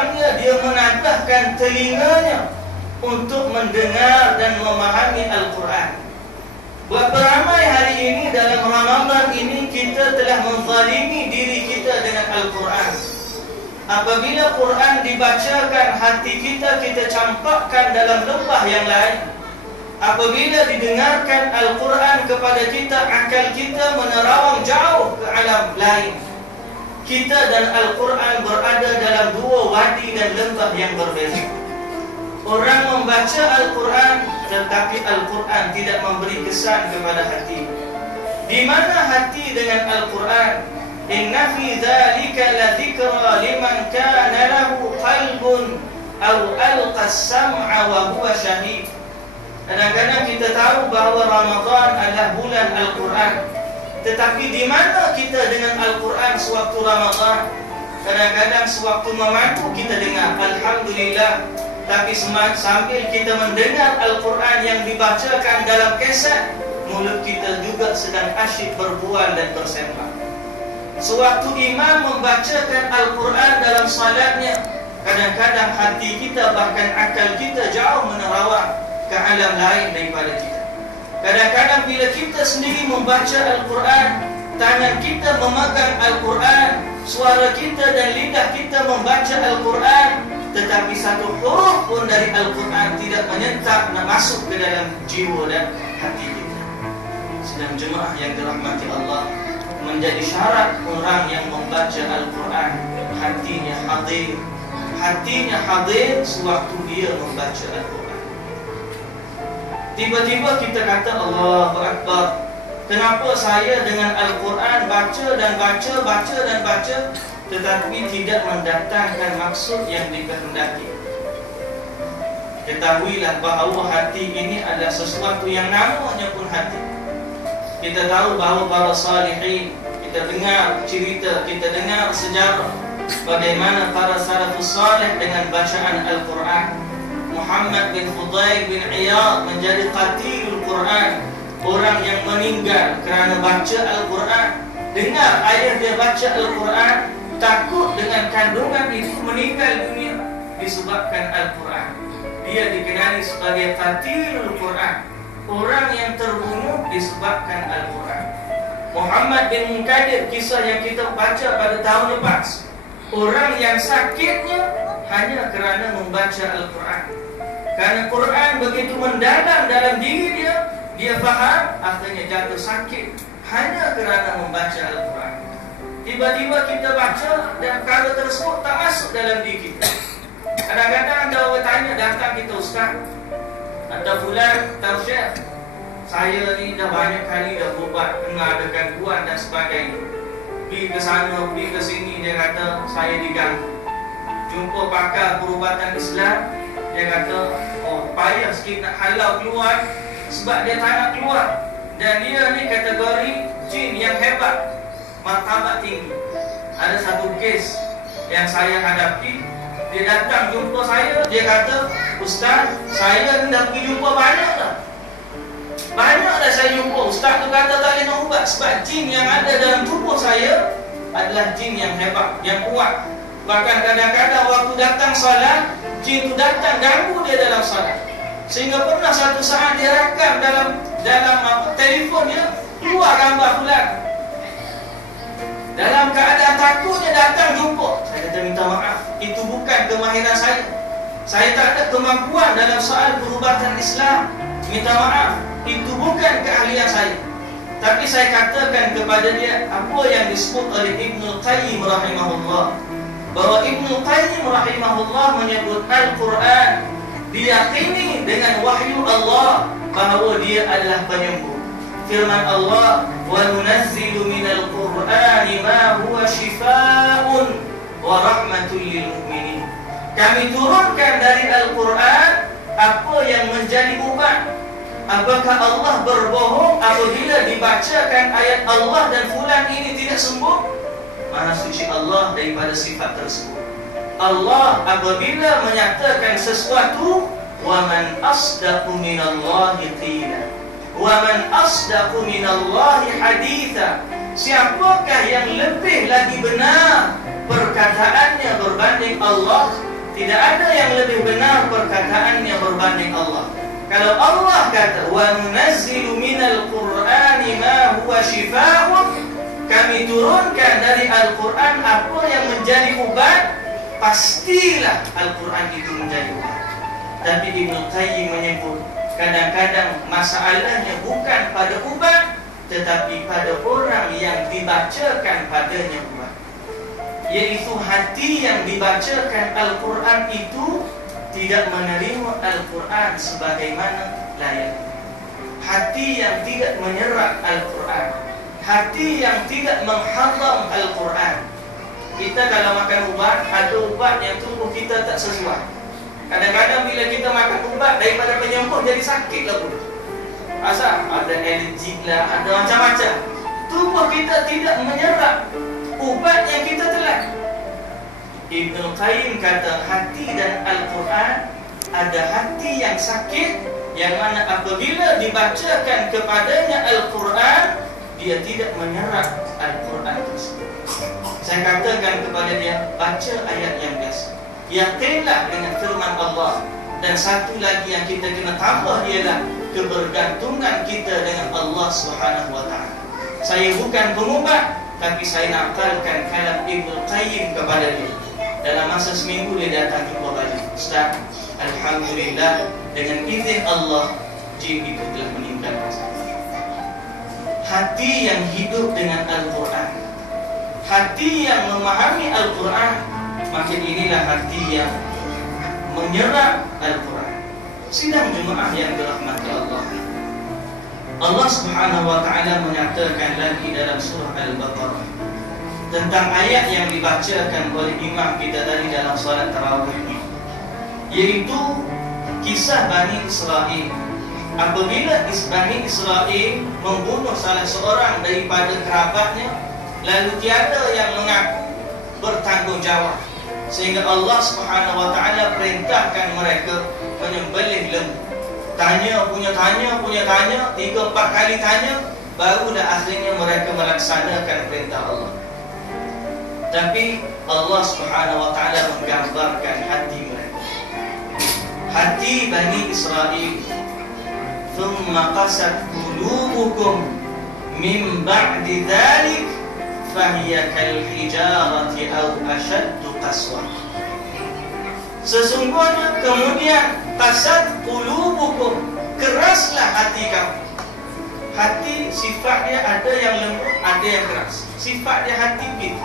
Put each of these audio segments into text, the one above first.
kurangnya dia menatahkan telinganya untuk mendengar dan memahami Al-Quran. Berapa ramai hari ini dalam Ramadan ini kita telah menzalimi diri kita dengan Al-Quran. Apabila Quran dibacakan, hati kita campakkan dalam lembah yang lain. Apabila didengarkan Al-Quran kepada kita, akal kita menerawang jauh ke alam lain. Kita dan Al-Quran berada dalam dua wadi dan lembah yang berbeza. Orang membaca Al-Quran, tetapi Al-Quran tidak memberi kesan kepada hati. Di mana hati dengan Al-Quran? Inna fi dzalika la dzikra liman kana lahu qalbun aw alqa as-sam'a wa huwa syahid. Kadang-kadang kita tahu bahawa Ramadan adalah bulan Al-Quran, tetapi di mana kita dengan Al-Quran sewaktu Ramadan? Kadang-kadang sewaktu memandu kita dengar Alhamdulillah, tapi sambil kita mendengar Al-Quran yang dibacakan dalam kaset, mulut kita juga sedang asyik berbual dan bersembah. Sewaktu imam membacakan Al-Quran dalam salatnya, kadang-kadang hati kita bahkan akal kita jauh menerawang ke alam lain daripada kita. Kadang-kadang bila kita sendiri membaca Al-Quran, tangan kita memegang Al-Quran, suara kita dan lidah kita membaca Al-Quran, tetapi satu huruf pun dari Al-Quran tidak menyentak dan masuk ke dalam jiwa dan hati kita. Sedang jemaah yang dirahmati Allah, menjadi syarat orang yang membaca Al-Quran, hatinya hadir. Hatinya hadir sewaktu dia membaca Al-Quran. Tiba-tiba kita kata Allahu Akbar. Kenapa saya dengan Al-Quran baca dan baca, tetapi tidak mendatangkan maksud yang dikehendaki? Ketahuilah bahawa hati ini adalah sesuatu yang namanya pun hati. Kita tahu bahawa para salihin, kita dengar cerita, kita dengar sejarah bagaimana para salafus salih dengan bacaan Al-Quran. Muhammad bin Fudayl bin Iyad menjadi qatilul Quran, orang yang meninggal kerana baca Al-Quran. Dengar ayah dia baca Al-Quran, takut dengan kandungan itu meninggal dunia disebabkan Al-Quran. Dia dikenali sebagai qatilul Quran, orang yang terbunuh disebabkan Al-Quran. Muhammad bin Munkadir, kisah yang kita baca pada tahun lepas, orang yang sakitnya hanya kerana membaca Al-Quran. Kerana Quran begitu mendalam dalam diri dia, dia faham, akhirnya jatuh sakit hanya kerana membaca Al-Quran. Tiba-tiba kita baca dan perkara tersebut tak masuk dalam diri kita. Kadang-kadang ada orang tanya, datang kita, Ustaz atau fulan atau syekh, saya ni dah banyak kali dah berubat, kena ada gangguan dan sebagainya. Pergi ke sana, pergi ke sini, dia kata saya diganggu. Jumpa pakar perubatan Islam, dia kata, oh payah sikit nak halau keluar, sebab dia tak nak keluar. Dan dia ni kategori jin yang hebat, martabat tinggi. Ada satu kes yang saya hadapi, dia datang jumpa saya, dia kata, Ustaz, saya ni dah pergi jumpa banyak dah. Banyak dah saya jumpa. Ustaz tu kata tak boleh nak ubat, sebab jin yang ada dalam tubuh saya adalah jin yang hebat, yang kuat. Bahkan kadang-kadang waktu datang salat, jin tu datang ganggu dia dalam salat. Sehingga pernah satu saat dia rakam dalam telefon dia, keluar gambar fulan. Dalam keadaan takutnya datang jumpa. Saya kata minta maaf, itu bukan kemahiran saya. Saya tak ada kemampuan dalam soal perubatan Islam. Minta maaf, itu bukan keahlian saya. Tapi saya katakan kepada dia apa yang disebut oleh Ibnul Qayyim rahimahullah, bahawa Ibnul Qayyim rahimahullah menyebut Al-Quran diyakini dengan wahyu Allah bahawa dia adalah penyembuh. Firman Allah, wa nunazzilu minal Qur'ani ma huwa shifaa'un wa rahmatul lil mu'minin. Kami turunkan dari Al-Quran apa yang menjadi ubat. Apakah Allah berbohong apabila dibacakan ayat Allah dan fulan ini tidak sembuh? Maha suci Allah daripada sifat tersebut. Allah apabila menyatakan sesuatu, wa man asdaqu minallahi qila, wa man asdaqu minallahi haditha. Siapakah yang lebih lagi benar perkataannya berbanding Allah? Tidak ada yang lebih benar perkataannya berbanding Allah. Kalau Allah kata wa nunazzilu minal qur'ani ma huwa shifaa'un, kami turunkan dari Al-Quran apa yang menjadi obat, pastilah Al-Quran itu menjadi obat. Tapi Ibnu Qayyim menyebut kadang-kadang masalahnya bukan pada ubat, tetapi pada orang yang dibacakan padanya ubat, yaitu hati yang dibacakan Al-Quran itu tidak menerima Al-Quran sebagaimana layak. Hati yang tidak menyerap Al-Quran, hati yang tidak menghafal Al-Quran. Kita kalau makan ubat, ada ubat yang tubuh kita tak sesuai. Kadang-kadang bila kita makan ubat, daripada penyembuh jadi sakit lah pun. Asal ada alergi lah, ada macam-macam. Tubuh kita tidak menyerap ubat yang kita telan. Ibnu Qayyim kata hati dan Al-Quran, ada hati yang sakit, yang mana apabila dibacakan kepadanya Al-Quran, dia tidak menyerap Al-Quran tersebut. Saya katakan kepada dia, baca ayat yang biasa, yakinlah dengan firman Allah. Dan satu lagi yang kita kena tambah ialah kebergantungan kita dengan Allah Subhanahu wa ta'ala. Saya bukan pengubat, tapi saya nakalkan kalam Ibnu Qayyim kepada dia. Dalam masa seminggu dia datang jumpa balik. Ustaz, alhamdulillah, dengan izin Allah, jin itu telah meninggal. Hati yang hidup dengan Al-Quran, hati yang memahami Al-Quran, maka inilah hati yang menyerap Al-Quran. Sidang jemaah yang dirahmati Allah, Allah Subhanahu wa ta'ala menyatakan lagi dalam surah Al-Baqarah tentang ayat yang dibacakan oleh imam kita tadi dalam salat tarawih, yaitu kisah Bani Israel. Apabila Bani Israel membunuh salah seorang daripada kerabatnya, lalu tiada yang mengaku bertanggungjawab, sehingga Allah Subhanahu wa ta'ala perintahkan mereka menyembelih lembu. Tanya, 3-4 kali tanya, barulah akhirnya mereka melaksanakan perintah Allah. Tapi Allah Subhanahu wa ta'ala menggambarkan hati mereka, hati Bani Israel. Thumma qasat qulubukum min ba'di dhalik fahiya kal hijarati aw ashaddu qaswa. Sesungguhnya kemudian qasat qulubukum, keraslah hati kamu. Hati sifatnya ada yang lembut, ada yang keras. Sifat dia hati begitu.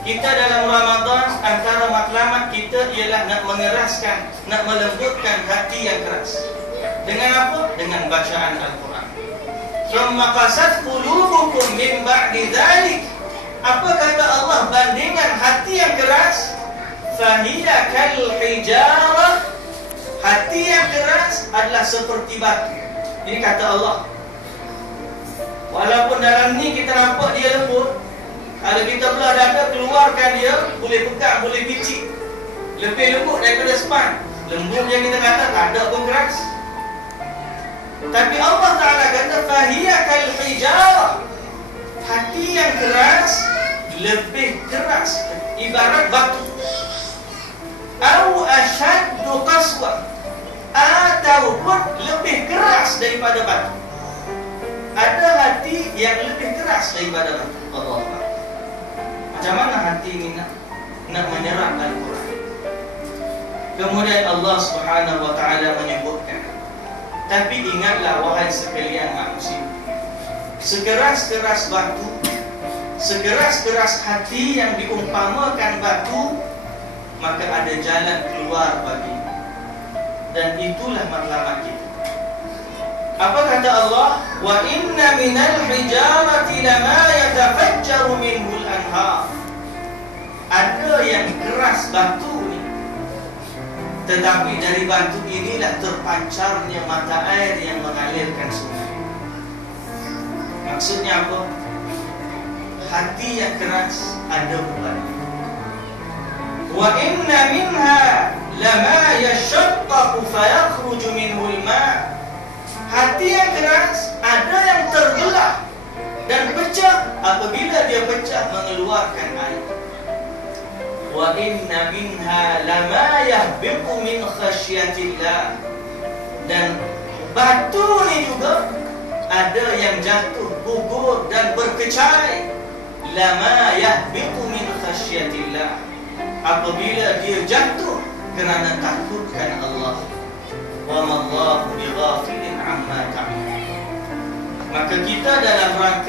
Kita dalam Ramadan, antara matlamat kita ialah nak mengeraskan, nak melembutkan hati yang keras. Dengan apa? Dengan bacaan Al-Quran. Thumma qasat qulubukum min ba'di dhalik. Apa kata Allah bandingan hati yang keras? Fahiya kal hijarah. Hati yang keras adalah seperti batu. Ini kata Allah. Walaupun dalam ni kita nampak dia lembut, kalau kita belah dada, keluarkan dia, boleh pegang, boleh bicik, lebih lembut daripada span. Lembut yang kita kata tak ada pun keras. Tapi Allah Ta'ala kata fahiya kal hijarah. Hati yang keras lebih keras, ibarat batu. Au ashaddu qaswa, ataupun lebih keras daripada batu. Ada hati yang lebih keras daripada batu. Allah Ta'ala. Macam mana hati ini nak menyerap Al-Quran? Kemudian Allah Subhanahu wa ta'ala menyebutkan, tapi ingatlah wahai sekalian manusia, sekeras-keras batu, sekeras-keras hati yang diumpamakan batu, maka ada jalan keluar bagi. Dan itulah matlamat kita. Apa kata Allah? Wa inna minal hijarati lama yatafajjaru minhul anhar. Ada yang keras batu ni, tetapi dari batu inilah terpancarnya mata air yang mengalirkan sungai. Maksudnya apa? Hati yang keras ada bebannya. Wa inna minha lama yashaqqaqu fayakhruju minhul ma'. Hati yang keras ada yang terbelah dan pecah, apabila dia pecah mengeluarkan air. Wa inna minha lama yahbiqu min khasyatillah. Dan batu ni juga ada yang jatuh, gugur dan berkecai. Lama yahbiqu min khasyatillah. Apabila dia jatuh kerana takutkan Allah. Wa ma Allahu bighafilin amma ta'malun. Maka kita dalam rangka